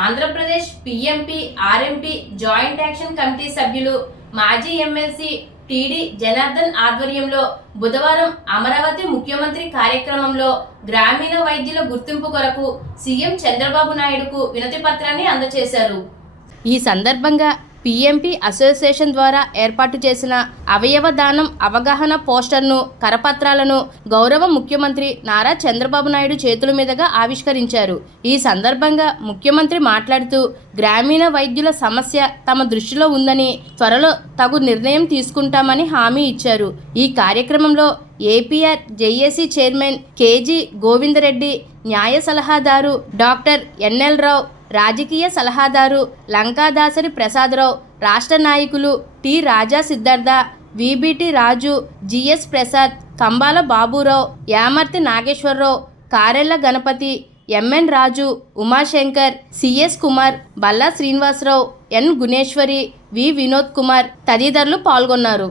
Andhra Pradesh PMP RMP joint action committee సభ్యులు మాజీ MLC TD Janardhan ఆధ్వర్యంలో బుధవారం అమరావతి ముఖ్యమంత్రి కార్యక్రమంలో గ్రామీణ వైద్యుల గుర్తింపు కొరకు సీఎం చంద్రబాబు నాయుడుకు వినతి పత్రాన్ని అందజేశారు. ఈ సందర్భంగా పీఎంపీ అసోసియేషన్ ద్వారా ఏర్పాటు చేసిన అవయవ దానం అవగాహన పోస్టర్ను, కరపత్రాలను గౌరవ ముఖ్యమంత్రి నారా చంద్రబాబు నాయుడు చేతుల మీదుగా ఆవిష్కరించారు. ఈ సందర్భంగా ముఖ్యమంత్రి మాట్లాడుతూ గ్రామీణ వైద్యుల సమస్య తమ దృష్టిలో ఉందని, త్వరలో తగు నిర్ణయం తీసుకుంటామని హామీ ఇచ్చారు. ఈ కార్యక్రమంలో APR JAC chairman KG Govinda Reddy, న్యాయ సలహాదారు డాక్టర్ ఎన్ఎల్ రావు, రాజకీయ సలహాదారు లంకాదాసరి ప్రసాదరావు, రాష్ట్ర నాయకులు టి రాజా సిద్ధార్థ, విబిటి రాజు, జిఎస్ ప్రసాద్, కంబాల బాబురావు, యామర్తి నాగేశ్వరరావు, కారెళ్ల గణపతి, ఎంఎన్ రాజు, ఉమాశంకర్, సిఎస్ కుమార్, బల్లా శ్రీనివాసరావు, ఎన్ గుణేశ్వరి, వి వినోద్ కుమార్ తదితరులు పాల్గొన్నారు.